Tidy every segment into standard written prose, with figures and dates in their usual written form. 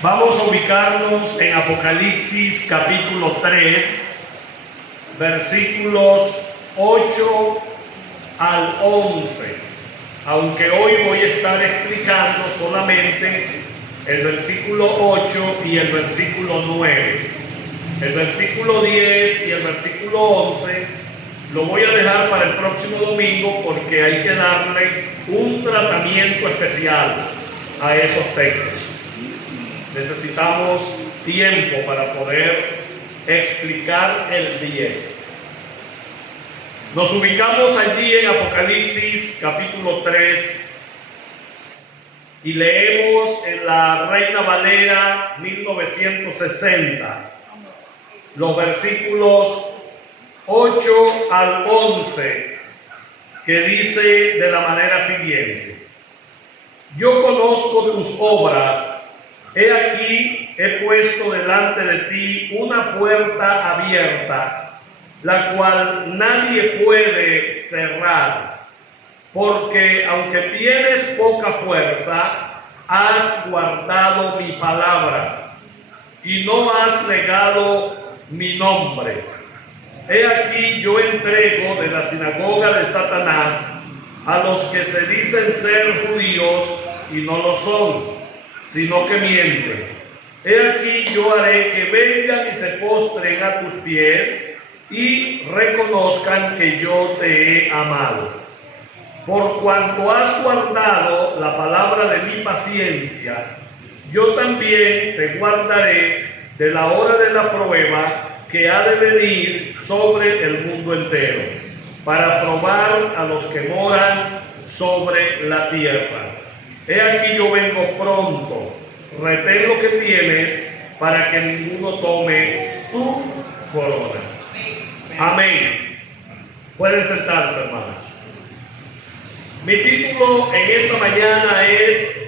Vamos a ubicarnos en Apocalipsis capítulo 3, versículos 8 al 11. Aunque hoy voy a estar explicando solamente el versículo 8 y el versículo 9. El versículo 10 y el versículo 11 lo voy a dejar para el próximo domingo porque hay que darle un tratamiento especial a esos textos. Necesitamos tiempo para poder explicar el 10. Nos ubicamos allí en Apocalipsis capítulo 3 y leemos en la Reina Valera 1960 los versículos 8 al 11, que dice de la manera siguiente: Yo conozco tus obras. He aquí, he puesto delante de ti una puerta abierta, la cual nadie puede cerrar, porque aunque tienes poca fuerza, has guardado mi palabra y no has negado mi nombre. He aquí, yo entrego de la sinagoga de Satanás a los que se dicen ser judíos y no lo son, sino que mienten. He aquí, yo haré que vengan y se postren a tus pies y reconozcan que yo te he amado. Por cuanto has guardado la palabra de mi paciencia, yo también te guardaré de la hora de la prueba que ha de venir sobre el mundo entero, para probar a los que moran sobre la tierra. He aquí, yo vengo pronto. Retén lo que tienes para que ninguno tome tu corona. Amén. Pueden sentarse, hermanos. Mi título en esta mañana es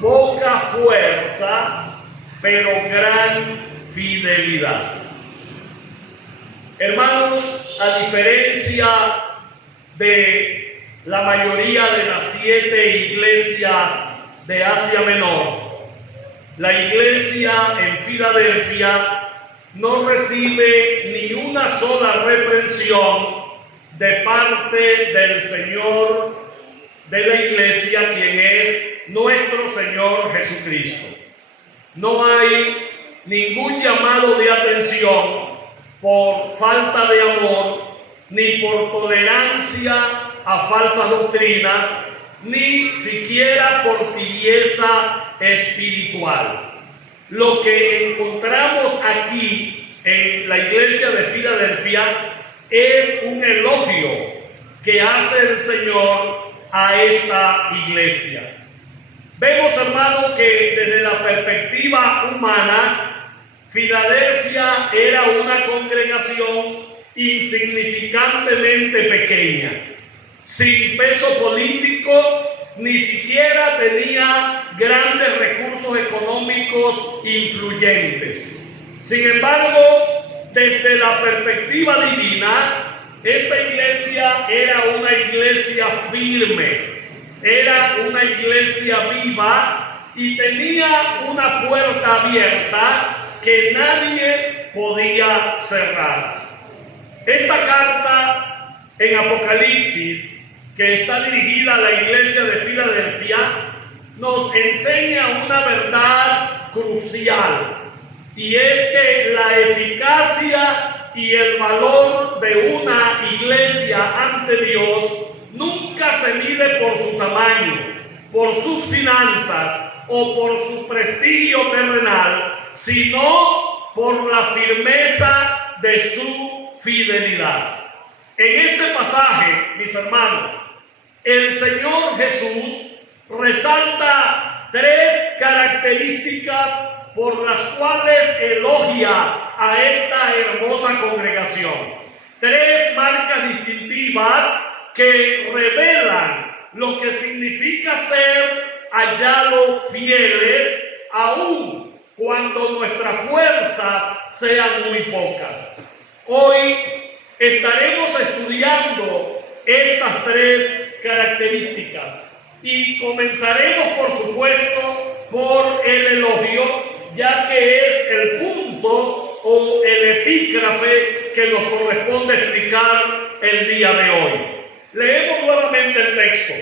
Poca fuerza, pero gran fidelidad. Hermanos, a diferencia de la mayoría de las 7 iglesias de Asia Menor, la iglesia en Filadelfia no recibe ni una sola reprensión de parte del Señor de la iglesia, quien es nuestro Señor Jesucristo. No hay ningún llamado de atención por falta de amor, ni por tolerancia a falsas doctrinas, ni siquiera por tibieza espiritual. Lo que encontramos aquí en la iglesia de Filadelfia es un elogio que hace el Señor a esta iglesia. Vemos, hermano, que desde la perspectiva humana, Filadelfia era una congregación insignificantemente pequeña, sin peso político, ni siquiera tenía grandes recursos económicos influyentes. Sin embargo, desde la perspectiva divina, esta iglesia era una iglesia firme, era una iglesia viva y tenía una puerta abierta que nadie podía cerrar. Esta carta en Apocalipsis, que está dirigida a la iglesia de Filadelfia, nos enseña una verdad crucial, y es que la eficacia y el valor de una iglesia ante Dios nunca se mide por su tamaño, por sus finanzas o por su prestigio terrenal, sino por la firmeza de su fidelidad. En este pasaje, mis hermanos, el Señor Jesús resalta 3 características por las cuales elogia a esta hermosa congregación. 3 marcas distintivas que revelan lo que significa ser hallados fieles, aun cuando nuestras fuerzas sean muy pocas. Hoy estaremos estudiando estas 3 características y comenzaremos, por supuesto, por el elogio ya que es el punto o el epígrafe que nos corresponde explicar el día de hoy. Leemos nuevamente el texto.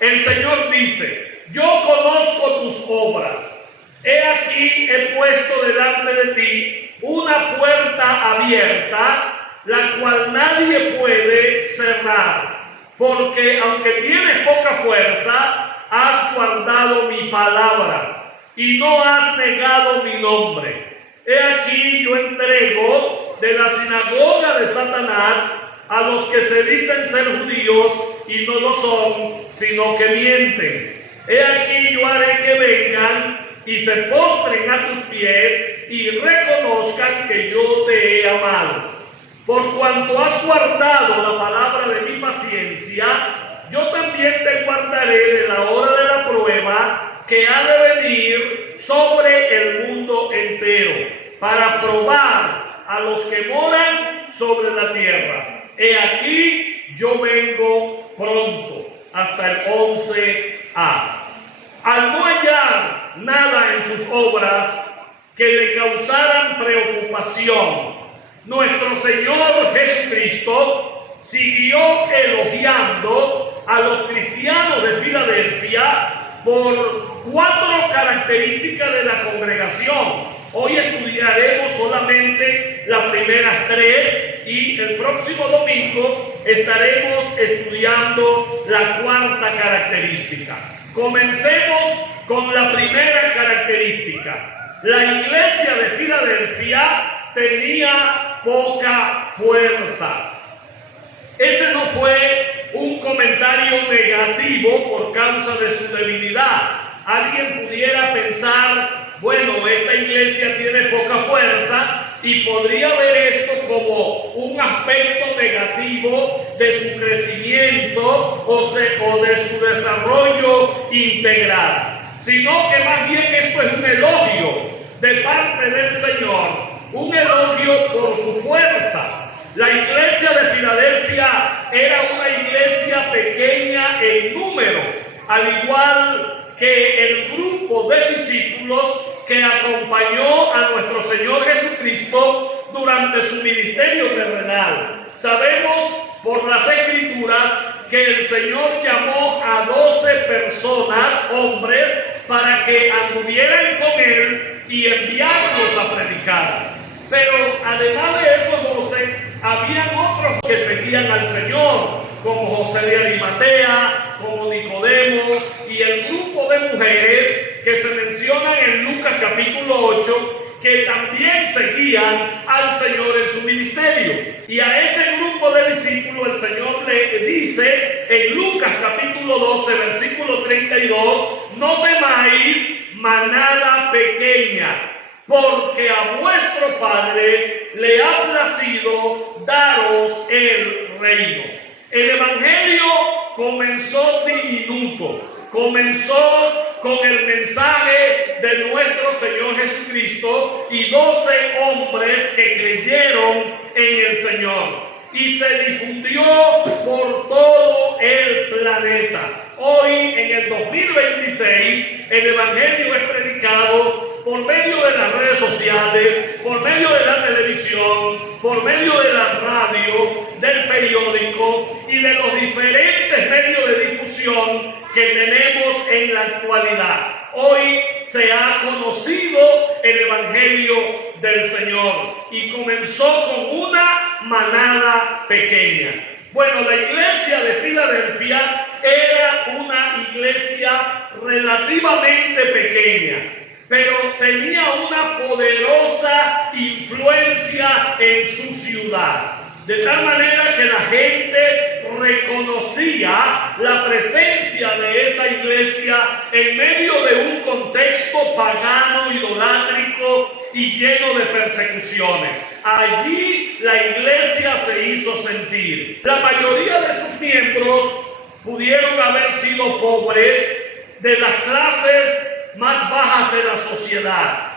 El Señor dice: yo conozco tus obras. He aquí he puesto delante de ti una puerta abierta, la cual nadie puede cerrar. Porque aunque tienes poca fuerza, has guardado mi palabra y no has negado mi nombre. He aquí yo entrego de la sinagoga de Satanás a los que se dicen ser judíos y no lo son, sino que mienten. He aquí yo haré que vengan y se postren a tus pies y reconozcan que yo te he amado. Por cuanto has guardado la palabra de mi paciencia, yo también te guardaré de la hora de la prueba que ha de venir sobre el mundo entero, para probar a los que moran sobre la tierra. He aquí yo vengo pronto. Hasta el 11a. Al no hallar nada en sus obras que le causaran preocupación, nuestro Señor Jesucristo siguió elogiando a los cristianos de Filadelfia por 4 características de la congregación. Hoy estudiaremos solamente las primeras 3 y el próximo domingo estaremos estudiando la 4ª característica. Comencemos con la primera característica. La iglesia de Filadelfia tenía poca fuerza. Ese no fue un comentario negativo por causa de su debilidad. Alguien pudiera pensar: bueno, esta iglesia tiene poca fuerza, y podría ver esto como un aspecto negativo de su crecimiento o de su desarrollo integral, sino que más bien esto es un elogio de parte del Señor, un elogio por su fuerza. La iglesia de Filadelfia era una iglesia pequeña en número, al igual que el grupo de discípulos que acompañó a nuestro Señor Jesucristo durante su ministerio terrenal. Sabemos por las Escrituras que el Señor llamó a 12 personas, hombres, para que anduvieran con Él y enviarlos a predicar. Pero además de esos 12, habían otros que seguían al Señor, como José de Arimatea, como Nicodemo, y el grupo de mujeres que se mencionan en Lucas capítulo 8, que también seguían al Señor en su ministerio. Y a ese grupo de discípulos el Señor le dice en Lucas capítulo 12, versículo 32: no temáis, manada pequeña, porque a vuestro Padre le ha placido daros el reino. El Evangelio comenzó diminuto, comenzó con el mensaje de nuestro Señor Jesucristo y 12 hombres que creyeron en el Señor, y se difundió por todo el planeta. Hoy, en el 2026, el Evangelio es predicado por medio de las redes sociales, por medio de la televisión, por medio de la radio, del periódico y de los diferentes medios de difusión que tenemos en la actualidad. Hoy se ha conocido el Evangelio del Señor y comenzó con una manada pequeña. Bueno, la iglesia de Filadelfia era una iglesia relativamente pequeña, pero tenía una poderosa influencia en su ciudad, de tal manera que la gente reconocía la presencia de esa iglesia en medio de un contexto pagano, idolátrico y lleno de persecuciones. Allí la iglesia se hizo sentir. La mayoría de sus miembros pudieron haber sido pobres, de las clases más bajas de la sociedad.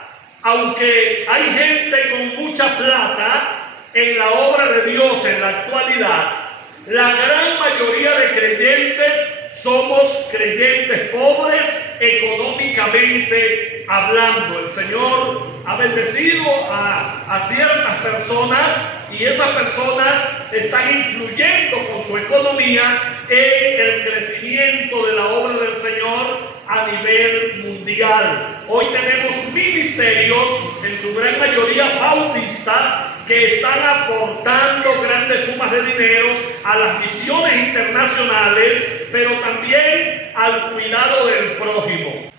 Aunque hay gente con mucha plata en la obra de Dios en la actualidad, la gran mayoría de creyentes somos creyentes pobres económicamente hablando. El Señor ha bendecido a ciertas personas y esas personas están influyendo con su economía en el crecimiento de la obra del Señor a nivel mundial. Hoy tenemos ministerios, en su gran mayoría bautistas, que están aportando grandes sumas de dinero a las misiones internacionales, pero también al cuidado del prójimo.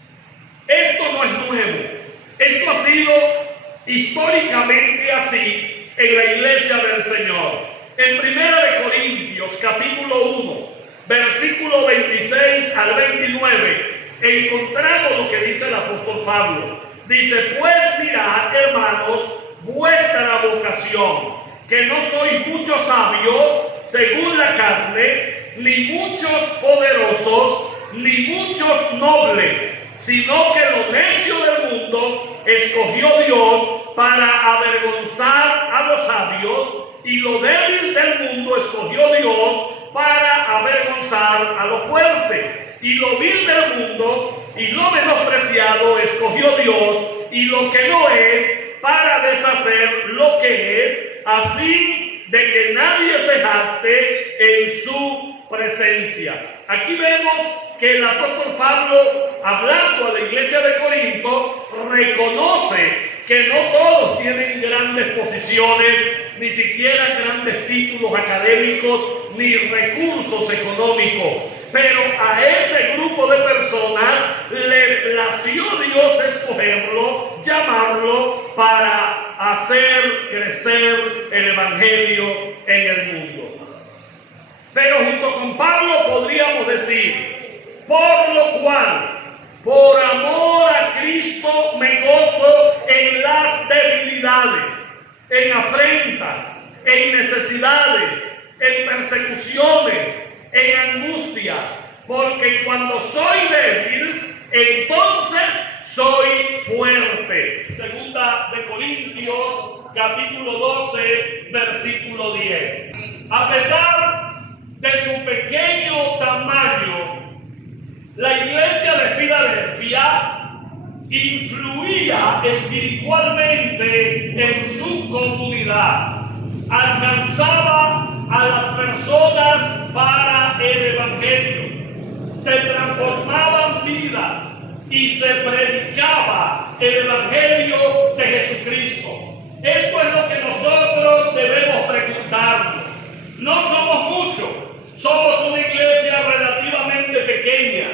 Esto no es nuevo. Esto ha sido históricamente así en la iglesia del Señor. En 1 Corintios capítulo 1, versículo 26 al 29, encontramos lo que dice el apóstol Pablo. Dice: pues mirad, hermanos, vuestra vocación, que no sois muchos sabios según la carne, ni muchos poderosos, ni muchos nobles, sino que lo necio del mundo escogió Dios para avergonzar a los sabios, y lo débil del mundo escogió Dios para avergonzar a lo fuerte, y lo vil del mundo y lo menospreciado escogió Dios, y lo que no es, para deshacer lo que es, a fin de que nadie se jacte en su presencia. Aquí vemos que el apóstol Pablo, hablando a la iglesia de Corinto, reconoce que no todos tienen grandes posiciones, ni siquiera grandes títulos académicos, ni recursos económicos. Pero a ese grupo de personas le plació Dios escogerlo, llamarlo para hacer crecer el evangelio en el mundo. Pero junto con Pablo podríamos decir: por lo cual, por amor a Cristo, me gozo en las debilidades, en afrentas, en necesidades, en persecuciones, en angustias, porque cuando soy débil, entonces soy fuerte. Segunda de Corintios, capítulo 12, versículo 10. A pesar de su pequeño tamaño, la iglesia de Filadelfia influía espiritualmente en su comunidad, alcanzaba a las personas para el evangelio, se transformaban vidas y se predicaba el evangelio de Jesucristo. Esto es lo que nosotros debemos preguntarnos. No somos muchos, somos una iglesia relativamente pequeña,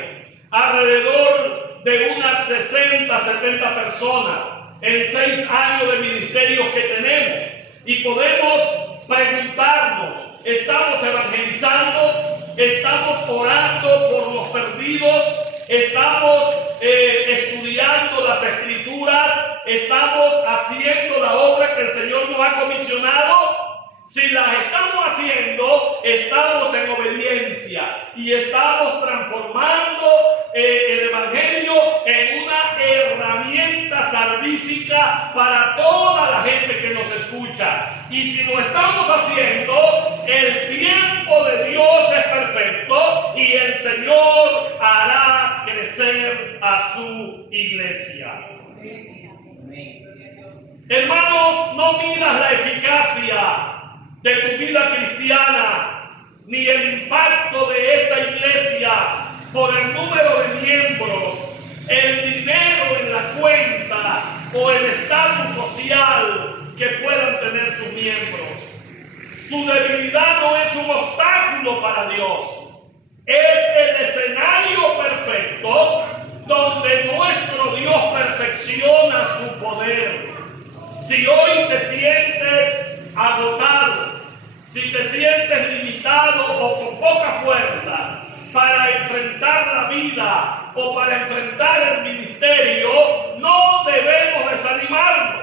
alrededor de unas 60, 70 personas en 6 años de ministerios que tenemos, y podemos preguntarnos: ¿estamos evangelizando? ¿Estamos orando por los perdidos? ¿Estamos estudiando las Escrituras? ¿Estamos haciendo la obra que el Señor nos ha comisionado? Si las estamos haciendo, estamos en obediencia y estamos transformando el evangelio en una herramienta salvífica para toda la gente que nos escucha. Y si lo estamos haciendo, el tiempo de Dios es perfecto y el Señor hará crecer a su iglesia. Hermanos, no midas la eficacia de tu vida cristiana, ni el impacto de esta iglesia por el número de miembros, el dinero en la cuenta o el estatus social que puedan tener sus miembros. Tu debilidad no es un obstáculo para Dios, es el escenario perfecto donde nuestro Dios perfecciona su poder. Si hoy te sientes agotado, si te sientes limitado o con pocas fuerzas para enfrentar la vida o para enfrentar el ministerio, no debemos desanimarnos.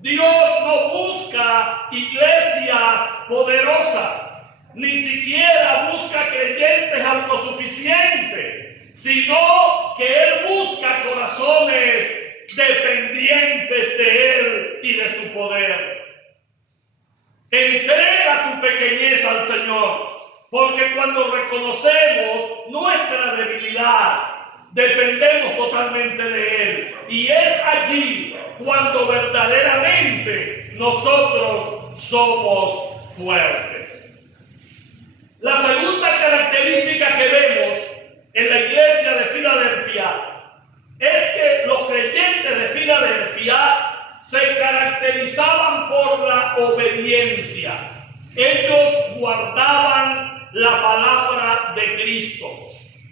Dios no busca iglesias poderosas, ni siquiera busca creyentes autosuficientes, sino que Él busca corazones dependientes de Él y de su poder. Entrega tu pequeñez al Señor, porque cuando reconocemos nuestra debilidad, dependemos totalmente de Él. Y es allí cuando verdaderamente nosotros somos fuertes. La segunda característica que vemos en la iglesia de Filadelfia es que los creyentes de Filadelfia se caracterizaban por la obediencia. Ellos guardaban la palabra de Cristo.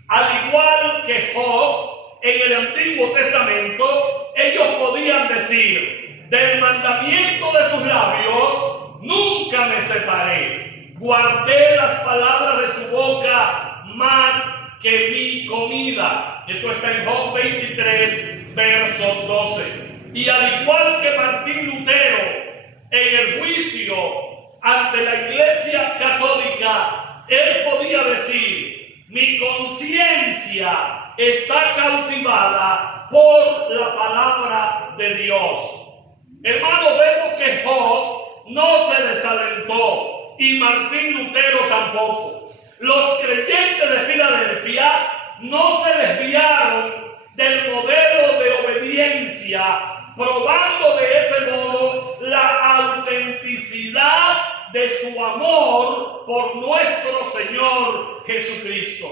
Al igual que Job, en el Antiguo Testamento, ellos podían decir: del mandamiento de sus labios nunca me separé. Guardé las palabras de su boca más que mi comida. Eso está en Job 23, verso 12. Y al igual que Martín Lutero, en el juicio ante la Iglesia Católica, él podía decir: mi conciencia está cautivada por la palabra de Dios. Hermanos, vemos que Job no se desalentó y Martín Lutero tampoco. Los creyentes de Filadelfia no se desviaron del modelo de obediencia, probando de ese modo la autenticidad de su amor por nuestro Señor Jesucristo.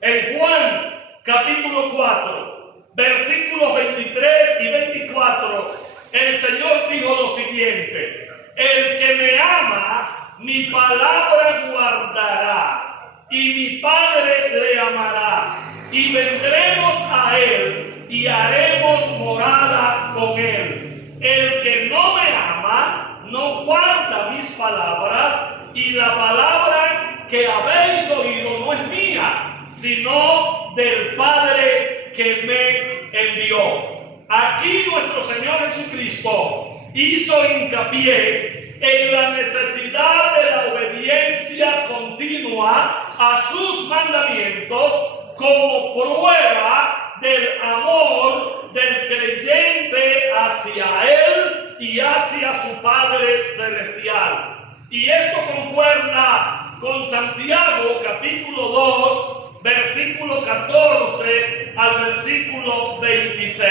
En Juan capítulo 4, versículos 23 y 24, el Señor dijo lo siguiente: el que me ama, mi palabra guardará, y mi Padre le amará, y vendremos a él y haremos morada con él. El que no me ama no guarda mis palabras, y la palabra que habéis oído no es mía, sino del Padre que me envió. Aquí nuestro Señor Jesucristo hizo hincapié en la necesidad de la obediencia continua a sus mandamientos como prueba del amor del creyente hacia Él y hacia su Padre Celestial. Y esto concuerda con Santiago capítulo 2, versículo 14 al versículo 26.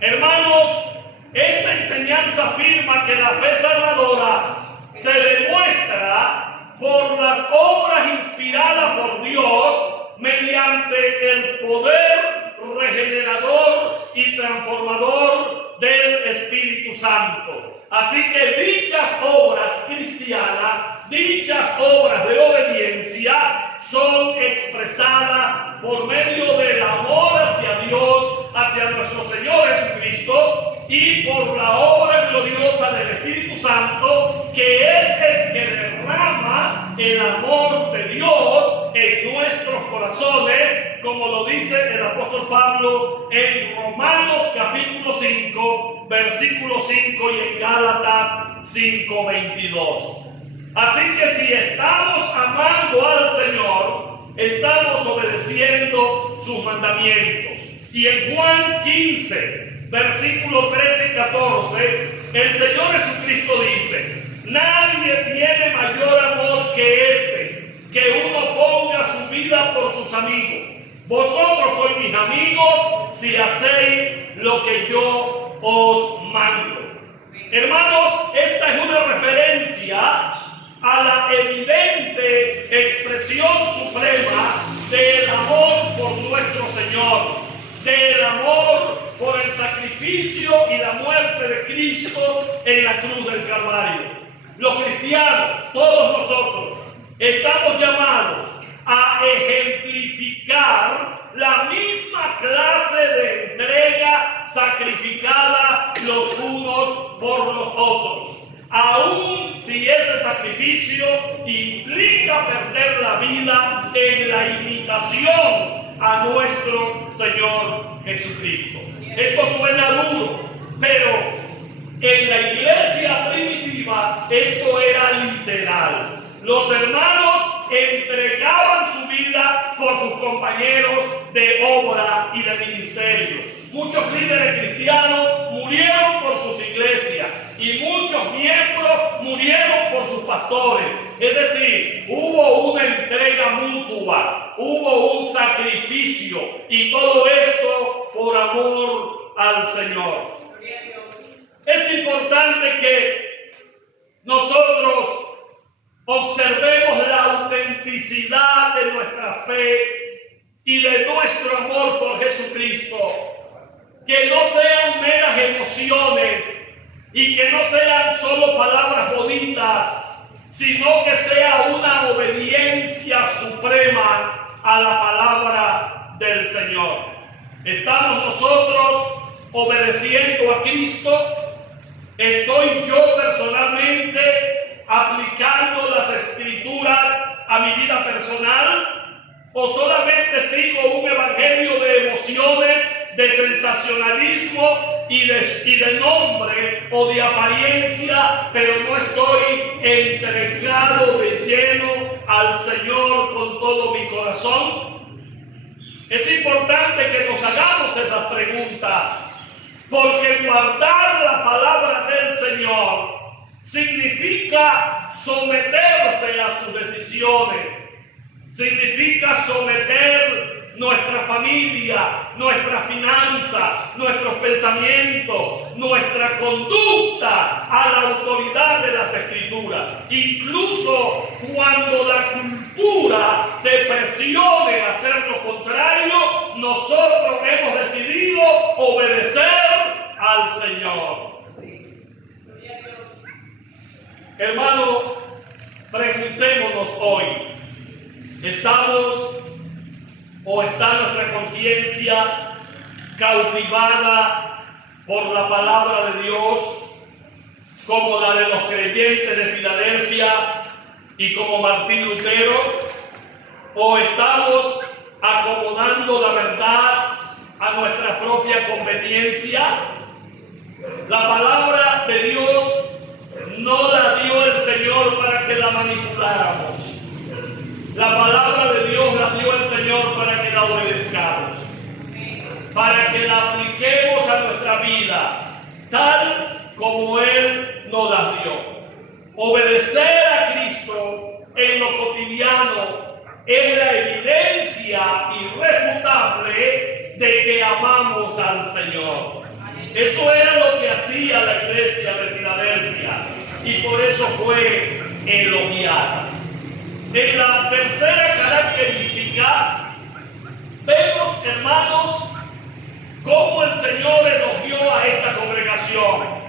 Hermanos, esta enseñanza afirma que la fe salvadora se demuestra por las obras inspiradas por Dios mediante el poder regenerador y transformador del Espíritu Santo. Así que dichas obras cristianas, dichas obras de obediencia son expresadas por medio del amor hacia Dios, hacia nuestro Señor Jesucristo, y por la obra gloriosa del Espíritu Santo, que es el que derrama el amor de Dios en nuestros corazones, como lo dice el apóstol Pablo en Romanos capítulo 5, versículo 5, y en Gálatas 5:22. Así que si estamos amando al Señor, estamos obedeciendo sus mandamientos. Y en Juan 15, versículos 13 y 14, el Señor Jesucristo dice: nadie tiene mayor amor que este, que uno ponga su vida por sus amigos. Vosotros sois mis amigos si hacéis lo que yo os mando. Hermanos, esta es una referencia a la evidente expresión suprema del amor por nuestro Señor, del amor por el sacrificio y la muerte de Cristo en la cruz del Calvario. Los cristianos, todos nosotros, estamos llamados a ejemplificar la misma clase de entrega sacrificada los unos por los otros, aun si ese sacrificio implica perder la vida en la imitación a nuestro Señor Jesucristo. Esto suena duro, pero en la iglesia primitiva esto era literal. Los hermanos entregaban su vida por sus compañeros de obra y de ministerio. Muchos líderes cristianos murieron por sus iglesias y muchos miembros murieron por sus pastores. Es decir, hubo una entrega mutua. hubo un sacrificio, y todo esto por amor al Señor. Es importante que nosotros observemos la autenticidad de nuestra fe y de nuestro amor por Jesucristo. Que no sean meras emociones y que no sean solo palabras bonitas, sino que sea una obediencia suprema a la palabra del Señor. ¿Estamos nosotros obedeciendo a Cristo? ¿Estoy yo personalmente aplicando las Escrituras a mi vida personal? ¿O solamente sigo un evangelio de emociones, de sensacionalismo y de nombre o de apariencia, pero no estoy entregado de lleno al Señor con todo mi corazón? Es importante que nos hagamos esas preguntas, porque guardar la palabra del Señor significa someterse a sus decisiones, significa someter nuestra familia, nuestra finanza, nuestros pensamientos, nuestra conducta a la autoridad de las Escrituras. Incluso cuando la cultura te presione a hacer lo contrario, nosotros hemos decidido obedecer al Señor. Hermano, preguntémonos hoy, ¿estamos o está nuestra conciencia cautivada por la palabra de Dios, como la de los creyentes de Filadelfia y como Martín Lutero? ¿O estamos acomodando la verdad a nuestra propia conveniencia? La palabra de Dios no la dio el Señor para que la manipuláramos. La palabra de Dios la dio el Señor para que la obedezcamos, para que la apliquemos a nuestra vida, tal como Él nos la dio. Obedecer a Cristo en lo cotidiano es la evidencia irrefutable de que amamos al Señor. Eso era lo que hacía la iglesia de Filadelfia, y por eso fue elogiada. En la tercera característica, vemos, hermanos, cómo el Señor elogió a esta congregación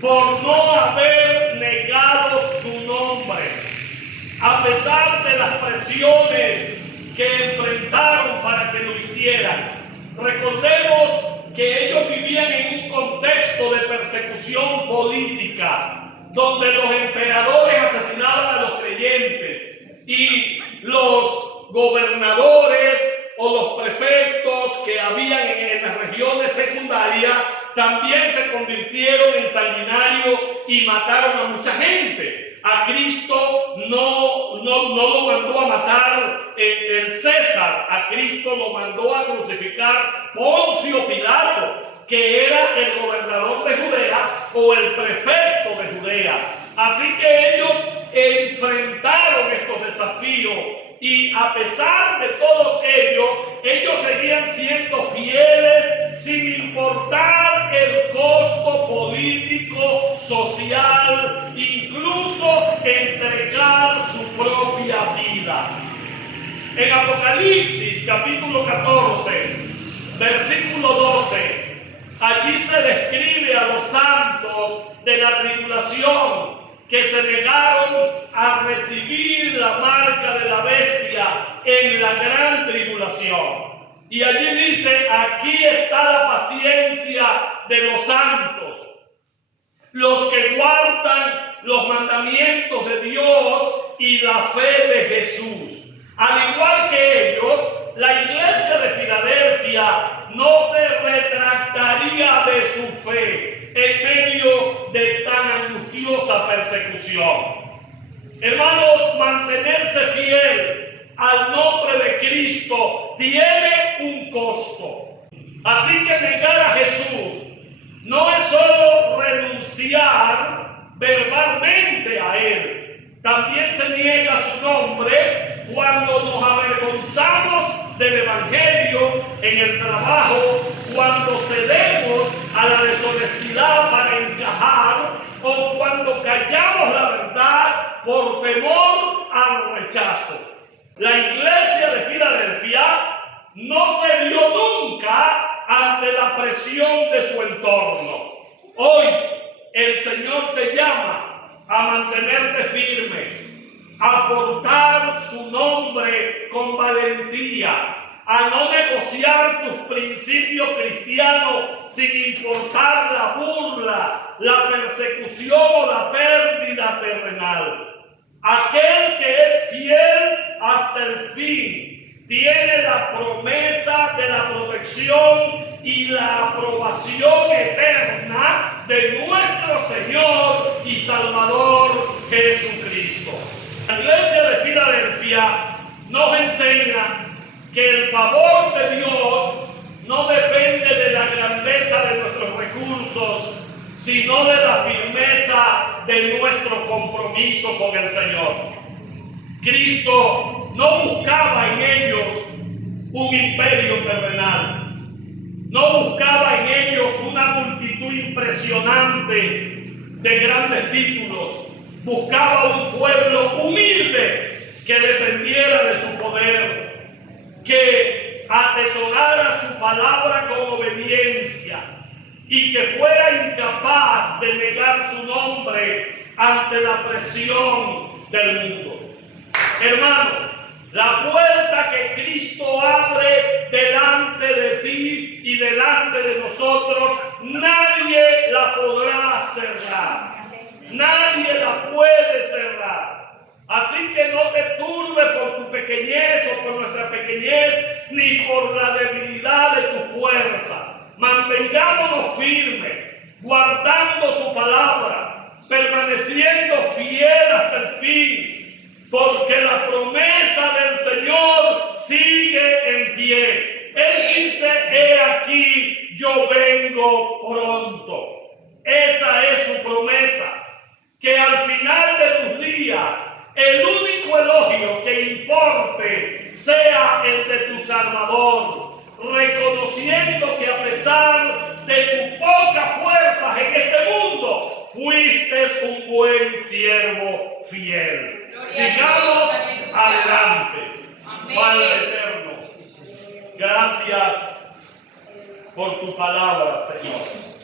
por no haber negado su nombre, a pesar de las presiones que enfrentaron para que lo hicieran. Recordemos que ellos vivían en un contexto de persecución política, donde los emperadores asesinaban a los creyentes y los gobernadores o los prefectos que habían en las regiones secundarias también se convirtieron en sanguinarios y mataron a mucha gente. A Cristo no lo mandó a matar el César, a Cristo lo mandó a crucificar Poncio Pilato, que era el gobernador de Judea o el prefecto de Judea. Así que ellos enfrentaron estos desafíos, y a pesar de todos ellos seguían siendo fieles sin importar el costo político, social, incluso entregar su propia vida. En Apocalipsis capítulo 14, versículo 12, allí se describe a los santos de la tribulación que se negaron a recibir la marca de la bestia en la gran tribulación. Y allí dice: aquí está la paciencia de los santos, los que guardan los mandamientos de Dios y la fe de Jesús. Al igual que ellos, la iglesia de Filadelfia no se retractaría de su fe en medio de tan angustiosa persecución. Hermanos, mantenerse fiel al nombre de Cristo tiene un costo. Así que negar a Jesús no es solo renunciar verbalmente a Él, también se niega su nombre cuando nos avergonzamos del Evangelio en el trabajo, cuando cedemos a la deshonestidad para encajar o cuando callamos la verdad por temor al rechazo. La iglesia de Filadelfia no se dio nunca ante la presión de su entorno. Hoy el Señor te llama a mantenerte firme, a portar su nombre con valentía, a no negociar tus principios cristianos sin importar la burla, la persecución o la pérdida terrenal. Aquel que es fiel hasta el fin tiene la promesa de la protección y la aprobación eterna de nuestro Señor y Salvador Jesucristo. La iglesia de Filadelfia nos enseña que el favor de Dios no depende de la grandeza de nuestros recursos, sino de la firmeza de nuestro compromiso con el Señor. Cristo no buscaba en ellos un imperio terrenal, no buscaba en ellos una multitud impresionante de grandes títulos, buscaba un pueblo humilde que dependiera de su poder, que atesorara su palabra con obediencia y que fuera incapaz de negar su nombre ante la presión del mundo. Hermano, la puerta que Cristo abre delante de ti y delante de nosotros, nadie la podrá cerrar. Nadie la puede cerrar. Así que no te turbe por tu pequeñez o por nuestra pequeñez, ni por la debilidad de tu fuerza. Mantengámonos firmes, guardando su palabra, permaneciendo fiel hasta el fin, porque la promesa del Señor sigue en pie. Él dice: he aquí, yo vengo pronto. Esa es su promesa, que al final de tus días el único elogio que importe sea el de tu Salvador, reconociendo que a pesar de tus pocas fuerzas en este mundo, fuiste un buen siervo fiel. Sigamos adelante. Padre eterno, gracias por tu palabra, Señor.